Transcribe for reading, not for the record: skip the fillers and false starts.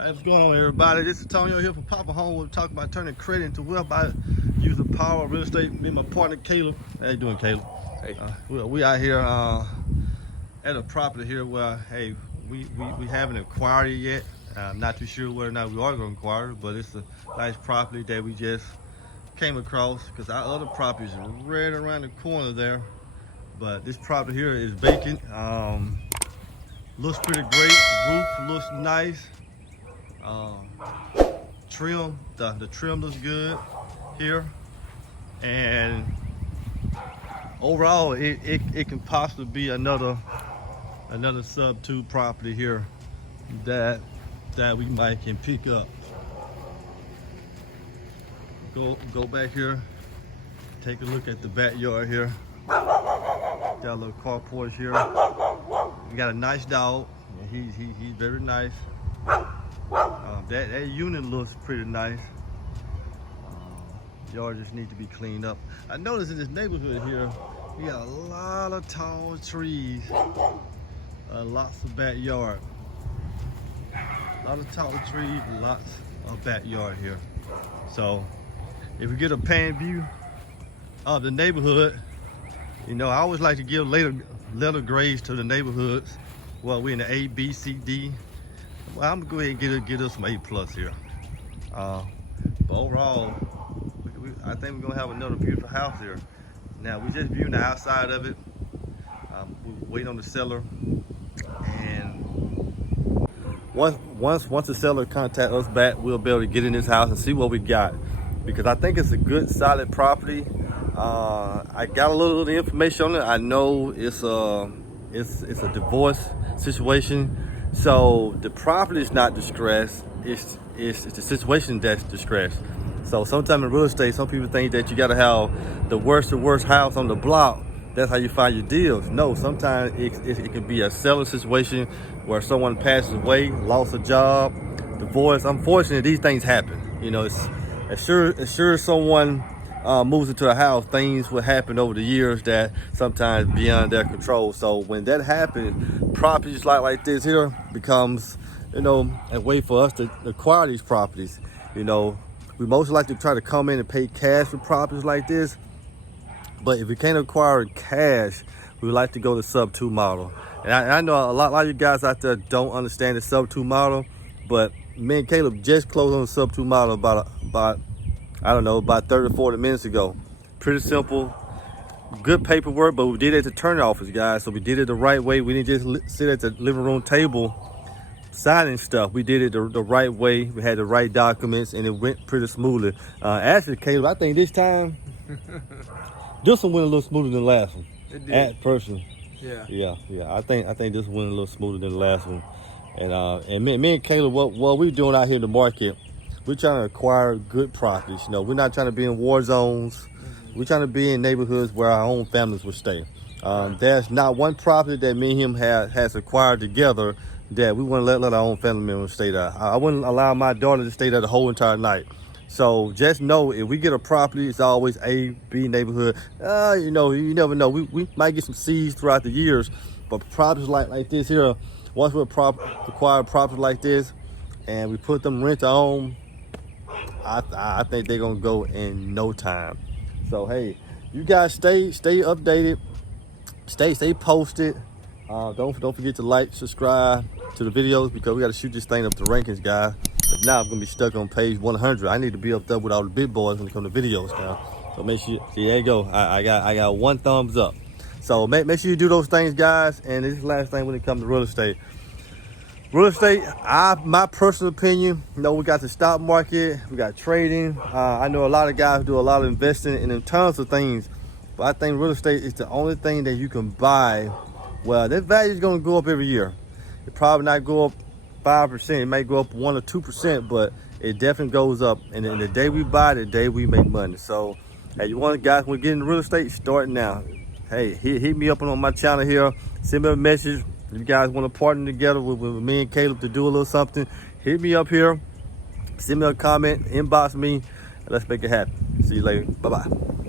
Hey, what's going on, everybody? This is Antonio here for Poppa Home. We're talking about turning credit into wealth by using the power of real estate. Me and my partner Caleb. How you doing, Caleb? Hey. We out here at a property here where, hey, we haven't acquired it yet. I'm not too sure whether or not we are going to acquire it, but it's a nice property that we just came across because our other properties are right around the corner there. But this property here is vacant. Looks pretty great. Roof looks nice. Trim, the trim looks good here, and overall it can possibly be another sub 2 property here that we might can pick up. Go back here, take a look at the backyard here. Got a little carport here. We got a nice dog, and he's very nice. That unit looks pretty nice. Yard just needs to be cleaned up. I noticed in this neighborhood here, we got a lot of tall trees, lots of backyard. A lot of tall trees, lots of backyard here. So if we get a pan view of the neighborhood, you know, I always like to give letter grades to the neighborhoods. Well, we're in the A, B, C, D. Well, I'm gonna go ahead and get us some A+ here. But overall, I think we're gonna have another beautiful house here. Now we just viewing the outside of it. We're waiting on the seller, and once the seller contact us back, we'll be able to get in this house and see what we got, because I think it's a good, solid property. I got a little of the information on it. I know it's a divorce situation. So the property is not distressed, it's the situation that's distressed. So sometimes in real estate, some people think that you gotta have the worst house on the block. That's how you find your deals. No, sometimes it can be a seller situation where someone passes away, lost a job, divorce. Unfortunately, these things happen. You know, as sure as someone moves into a house, things will happen over the years that sometimes beyond their control. So when that happens, properties like this here becomes, you know, a way for us to acquire these properties. You know, we most like to try to come in and pay cash for properties like this, but if we can't acquire cash, we like to go the sub 2 model. And I know a lot of you guys out there don't understand the sub 2 model, but me and Caleb just closed on the sub 2 model about I don't know, about 30 or 40 minutes ago. Pretty simple, good paperwork, but we did it at the attorney office, guys. So we did it the right way. We didn't just sit at the living room table signing stuff. We did it the right way. We had the right documents, and it went pretty smoothly. Actually, Caleb, I think this time, this one went a little smoother than the last one. It did. At person. Yeah. Yeah. I think this one went a little smoother than the last one. And me and Caleb, what we're doing out here in the market, we're trying to acquire good properties. You know, we're not trying to be in war zones. We're trying to be in neighborhoods where our own families will stay. There's not one property that me and him has acquired together that we want to let our own family members stay there. I wouldn't allow my daughter to stay there the whole entire night. So just know, if we get a property, it's always A, B neighborhood. You know, you never know. We might get some C's throughout the years, but properties like this here, once we acquire properties like this and we put them rent to own, I think they're gonna go in no time. So hey, you guys stay updated, stay posted. Don't forget to like, subscribe to the videos, because we got to shoot this thing up the rankings, guys. But now I'm gonna be stuck on page 100. I need to be up there with all the big boys when it comes to videos now. So make sure, see, there you go. I got 1 thumbs up. So make sure you do those things, guys. And this is the last thing when it comes to real estate. Real estate, my personal opinion, you know, we got the stock market, we got trading. I know a lot of guys do a lot of investing in tons of things, but I think real estate is the only thing that you can buy. Well, that value is going to go up every year. It probably not go up 5%. It may go up 1 or 2%, but it definitely goes up. And the day we buy, the day we make money. So, hey, you guys want to get into real estate? Start now. Hey, hit me up on my channel here. Send me a message. If you guys want to partner together with me and Caleb to do a little something, hit me up here. Send me a comment, inbox me, and let's make it happen. See you later. Bye-bye.